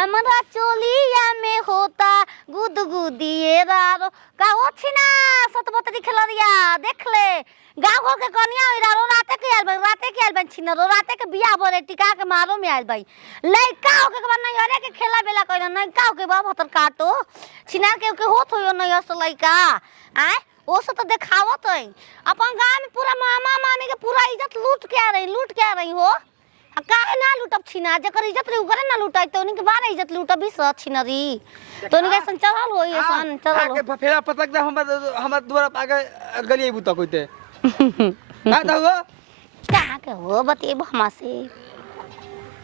हमारा चोलिया में होता गुदगुदिए रारो का होछि ना सतबतरी खेलरिया देख ले गांव घर के कन्या रो राते के आइल भाई छिना रो राते के बियाह भरे टिका के मारो में आइल भाई लइका हो के नहीं अरे के खेला बेला कइना नहीं का के बाप हतर काटो छिना के होत होयो नहीं अस लइका आय ओ से तो देखावत है अपन गांव में पूरा मामा मामी के पूरा इज्जत लूट के आ रही हो काहे ना लूटब छिना जकर इज्जत रे उगरे ना लूटाई तो उनके बारे इज्जत लूटब भी स छिनरी तो उनके सन चढ़ल होई सन चढ़ल के फेरा पतक दे हम द्वारा आगे गलिए बुता कोइते ना दहो कहां के हो बतेब हमा से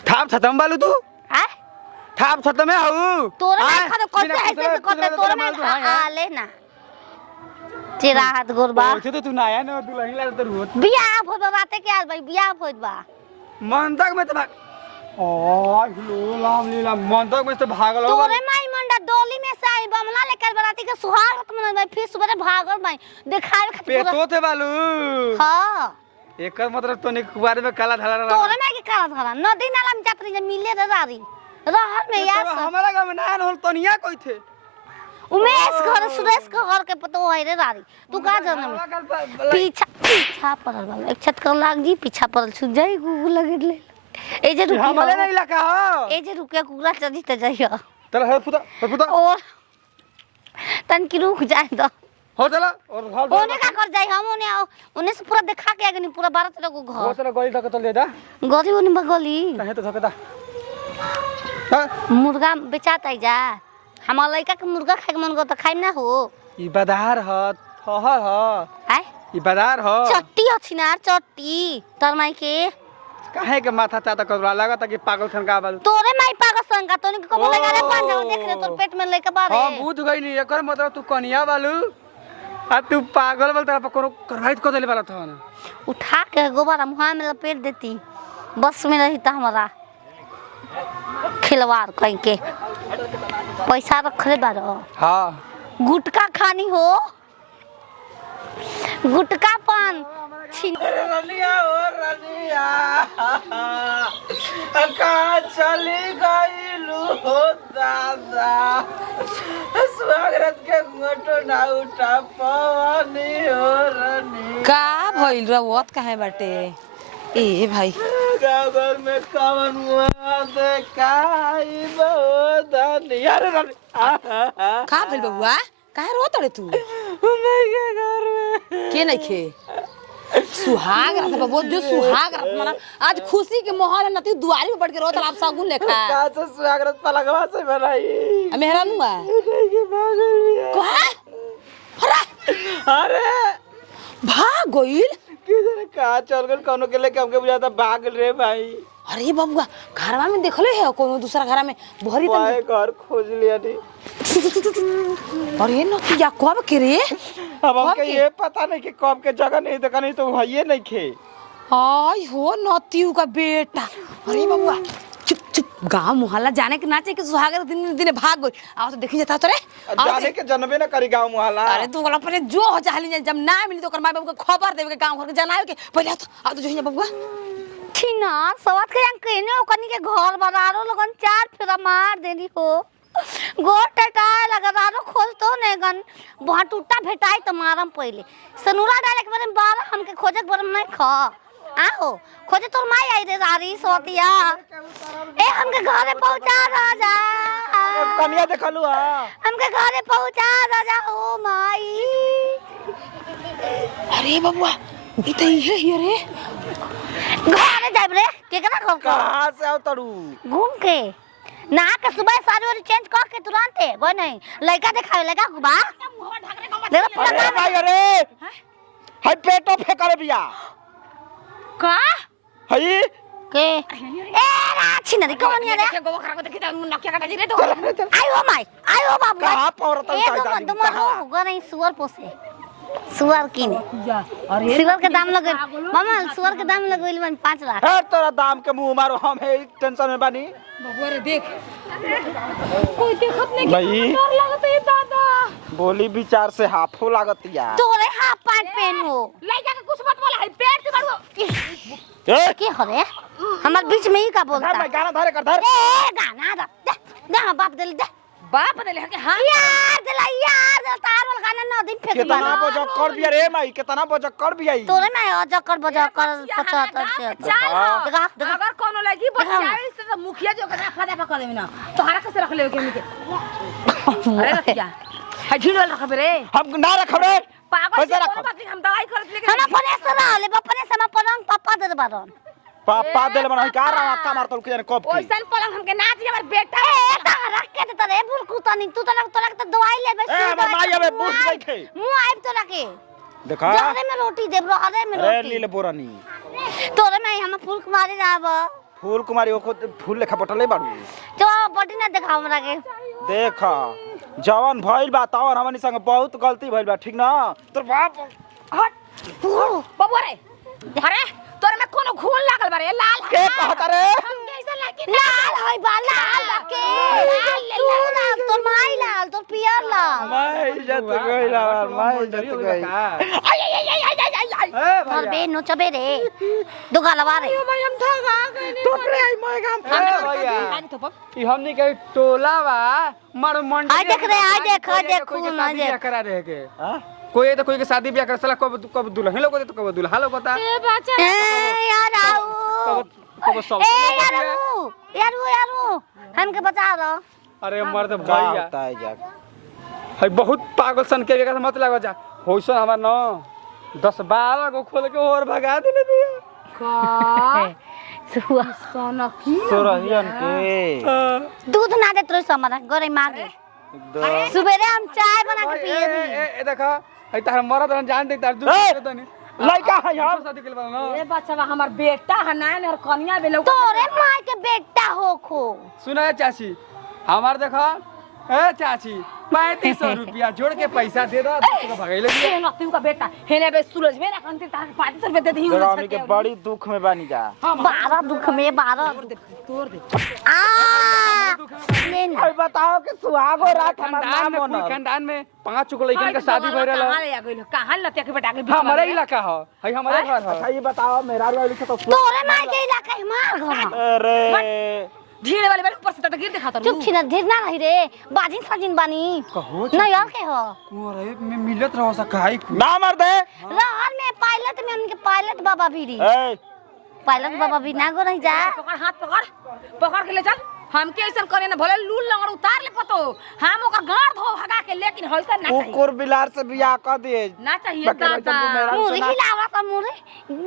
थाप खत्म बालू तू आ थाप खत्म है हऊ तोरे में खद करते ऐसे करते तोरे में आ ले ना तेरा हाथ गोरबा तो तू ना आया ना दुल्हन ला तो रोत बियाह भोज बाते के आज भाई बियाह भोज बा मन तक में तो ओ लो लाम लीला मन तक में तो भागल हो तोरे माई मंडा डोली में से आई बमला लेकर बराती के सुहाग रत मन भाई फिर सुबह भागल भाई दिखावे खातिर पेटो थे बालू हां एकर मतलब तो ने कुवारे में काला धला रहा तोरे में के काला धला नदी नाला में जातरी जे मिले रे रारी रहर में यार हमारा गांव में ना होल तनिया कोई थे उमेश घर सुरेश के घर के पतो है रे रारी तू का जान पीछा पड़ल वाला एक छत कर लाग जी पीछा पड़ल छू जाई गु लगे ले ए जे रुक हमारे नहीं इलाका हो ए जे रुके कुकरा चढ़ी त जाइयो चल है पुता और तन की रुक जाए तो हो चला और घर ओने का कर जाई हम ओने से पूरा देखा के आगे नहीं पूरा 12 तरह को घर वो चला गली तक चल जा गली ओने बगली है तो सकता हां मुर्गा बेचाता जा हमार लइका के मुर्गा खाए के मन गो त खाइ ना हो ई बाजार ह थहर ह आय ई बाजार ह चट्टी अछि ना चट्टी तरमाई के काहे के माथा चाता करला लागत कि पागल खन का बाल तोरे माई पागल संगा तोने के कबो लगा रे पान जाओ देख रे तोर पेट में लेके बारे हां बुझ गई नी एकर मतलब तू कनिया बालू आ तू पागल बाल तेरा कोनो करवाइत को देले वाला था ना उठा के गोबर मुहा में लपेट देती बस में रही त हमारा खिलवाड़ कहीं के पैसा रखले बारो हां गुटका खानी हो गुटका पान रनिया का चली गईलू हो दादा स्वागत के मोटो ना उठा पानी हो रनी का भइल रवत काहे बाटे ए भाई गागर में कवन हुआ देखाई बहुत यार का भइल बबुआ काहे रोत रे तू नहीं के घर में के नहीं खे सुहाग रात बाबू जो सुहाग रात मना आज खुशी के माहौल है नती दुआरी पे बैठ के रोत आप सागुन लेखा का से सुहाग रात पलगवा से बनाई मेहरा नुआ नहीं के भागल का अरे भाग गइल किधर का चल गल कोनो के लेके हमके बुझाता भाग रे भाई अरे बबुआ घरवा में देखले है कोनो दूसरा घर में भरी भाई घर खोज लिया नी अरे नतिया कब के रे अब हमके ये पता नहीं कि कब के जगह नहीं देखा नहीं तो भइए नहीं खे आई हो नतियू का बेटा अरे बबुआ चुप चुप गांव मोहल्ला जाने के नाचे के सुहागर दिन दिन भाग गई आओ तो देखी जाता तोरे जाने के जनबे ना करी गांव मोहल्ला अरे तू गला पहले जो हो चाहली जब ना मिली तो कर माई बाबू को खबर देवे के गांव घर के जनावे के पहले आ तो जोहिया बबुआ ठीना सवात के अंक ने ओकनी के घर बनारो लगन चार फेरा मार देनी हो गोट टटाए लगारो खोल तो ने गन वहां टूटा भेटाई त मारम पहिले सनुरा डाले के बारे में बार हमके खोजे के बारे में नहीं ख आओ खोजे तोर माई आई रे रारी सोतिया ए हमके घरे पहुंचा राजा कनिया देखलू हां हमके घरे पहुंचा राजा ओ माई अरे बबुआ ई त इहे हिय रे घरे जाब रे केकरा घर कहां से आओ तड़ू घूम के ना के सुबह सारी वाली चेंज कर के तुरंत है वो नहीं लड़का दिखावे लगा गुबा देखो पूरा अरे भाई अरे हाय पेटो फेकर बिया का हई के ए राछी नदी कौन है रे गोबर खरा को देखि त नकिया काटा जी रे तो आयो माई आयो बाबू कहां पौरत ए दो होगा नहीं सुअर पोसे सुअर किने सुअर के दाम लगे मामा सुअर के दाम लगइल बन 5 लाख है तोरा दाम के मुंह मारो हम है टेंशन में बानी बबुआ रे देख कोई देखत नहीं भाई डर लागत है दादा बोली विचार से हाफो लागतिया तोरे हाफ पैंट पहन हो लइका के कुछ मत बोला है पेट से बड़ो ए के हरे हमर बीच में ही का बोलता गाना धरे कर धर ए गाना दा दे हम बाप दे दे बाप दे के हां यार तार वाला गाना ना दिन फेंक कितना बजक कर बिया रे माई कितना बजक कर बिया ई तोरे में अजकर बजकर 75 से चल देखा देखा अगर कोनो लगी बचावे से तो मुखिया जो के खा दे कर देना ना तोहरा कैसे रख ले के अरे रखिया है ढील वाला रख रे हम ना रख रे पागल कैसे से रख? कोनो बात नहीं हम दवाई कर लेके हम अपने से रहले अपने से हम पलंग पापा दे बारन पापा देले बना का रहा का मारतल के कब की ओइसन पलंग हमके ना दी हमर बेटा ए ता रख के दे रे बुरकू तनी तू तोरा तो दवाई लेबे ए हमर माई अबे बूढ़ नहीं खे मुंह आइब तोरा के देखा जोरे में रोटी देब अरे में अरे रोटी लीले बोरानी तोरे में हम फूल कुमारी जाब फूल कुमारी ओको फूल लेखा पटले बाड़ू तो बटी ना देखा हमरा के देखा जवान भइल बा तवन हमनी संग बहुत गलती भइल बा ठीक ना तोर बाप हट बाबू रे अरे तोरे में कोनो खून लागल बारे लाल के कहता रे हम कैसे लगी लाल होई बा लाल के तू ना तोर माई लाल तोर पियर लाल मैं इज्जत गइला मैं इज्जत गई तोर बे नो चबे रे दुगालवा रे हम ठगा गए तो रे आई मैं काम ए भैया ई हमनी के टोला बा मारो मंडी आई देख रे आई देख खून आ जे करा रहे के हां कोई तो कोई के शादी ब्याह कर साला कब दुल्हन लोग तो कब दुल्हा लोग होता ए यार आओ कब सब ए यारू हमके बचा दो अरे मर्द का भैया होता है जा है बहुत पागल सन के जगह मत लगो जा होइसन हमार न 10-12 गो खोल के और भगा देले दिया का सुआ सोना की सोरहियन के दूध ना दे तो हमरा गरे मागे एकदम सुबेरे हम चाय बना के पिए दी ए देखा है तार मरद हम जान दे तार दूध ए! दे दनी लड़का है हम शादी के लिए ना ए बच्चा हमर बेटा है नान और कन्या बेलो तोरे माई के बेटा हो खो सुना चाची हमार देखा ए चाची 3500 रुपया जोड़ के पैसा दे दो तो भगाइले दिए सोना तू का बेटा हेने बे सूरज में ना कंती तार 500 रुपए दे दी जरा हमनी के बड़ी दुख में बानी जा 12 दुख में 12 तोड़ दे आ ले ना ओए बताओ कि सुहागो रात हमार खानदान नाम में होना खानदान में 5 लड़कन के शादी भइल कहां रहल ले आ गइल कहां लते के बेटा के बीच हमारे इलाका है हमारे घर है अच्छा ये बताओ मेरा वाली से तो तोरे माई के इलाका मार घर अरे ढीले वाले ऊपर से तो गिर दिखाता चुप छी ना ढेर ना रही रे बाजिन साजिन बानी कहो नहीं यार के हो अरे में मिलत रहो सा काई ना मर दे रहर में पायलट में उनके पायलट बाबा भी री ए पायलट बाबा भी ना गो नहीं जा पकड़ हाथ पकड़ के ले चल हमके ऐसा करे ना भले लूल लंगड़ उतार ले पतो हम ओकर गाड़ धो भगा के लेकिन होइसा ना चाहिए कुकुर बिलार से बियाह कर दिए ना चाहिए बाकी दादा वैसा तू मेरा- मुरी हिलावा का मुरी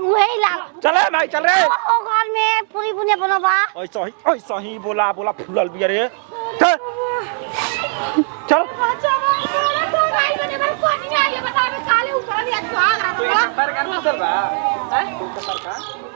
उहे हिला चले भाई चल रे ओ घर में पूरी बुने बनवा ऐसा ही बोला फूलल बिया रे चल चल अच्छा बोला तो भाई बने पर कोनी आई बता मैं काले ऊपर लिया तो आ रहा सरकार मुसलबा है सरकार